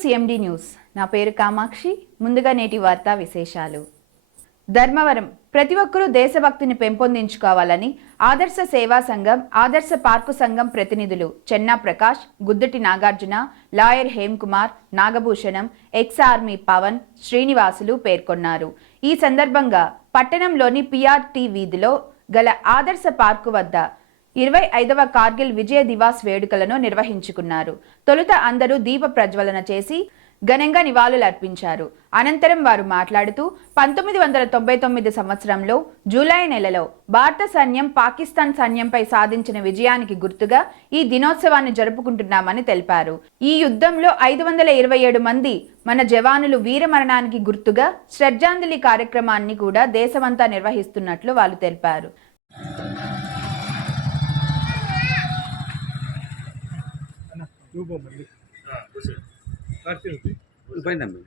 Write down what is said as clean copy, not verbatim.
CMD news. నా పేరు కామాక్షి. ముందుగా నేటి వార్తా విశేషాలు. ధర్మవరం ప్రతి ఒక్కరూ దేశభక్తిని పెంపొందించుకోవాలని ఆదర్శ సేవా సంఘం, ఆదర్శ పార్కు సంఘం ప్రతినిధులు Chenna Prakash, Gudduti Nagarjuna, lawyer Hem Kumar, Nagabhushanam, ex army Pavan, Srinivasulu పేర్కొన్నారు. ఈ సందర్భంగా పట్టణంలోని పిఆర్టీ వీధిలో గల ఆదర్శ పార్కు వద్ద 25వ కార్గిల్ విజయ దివాస్ వేడుకలను నిర్వహించుకున్నారు. తొలుత అందరూ దీప ప్రజ్వలన చేసి ఘనంగా నివాళులర్పించారు. అనంతరం వారు మాట్లాడుతూ 1999 సంవత్సరంలో జూలై నెలలో భారత సైన్యం పాకిస్తాన్ సైన్యంపై సాధించిన విజయానికి గుర్తుగా ఈ దినోత్సవాన్ని జరుపుకుంటున్నామని తెలిపారు. ఈ యుద్ధంలో 527 మంది మన జవానులు వీరమరణానికి గుర్తుగా శ్రద్ధాంజలి కార్యక్రమాన్ని కూడా దేశమంతా నిర్వహిస్తున్నట్లు వాళ్ళు తెలిపారు. పోయిందమ్మా.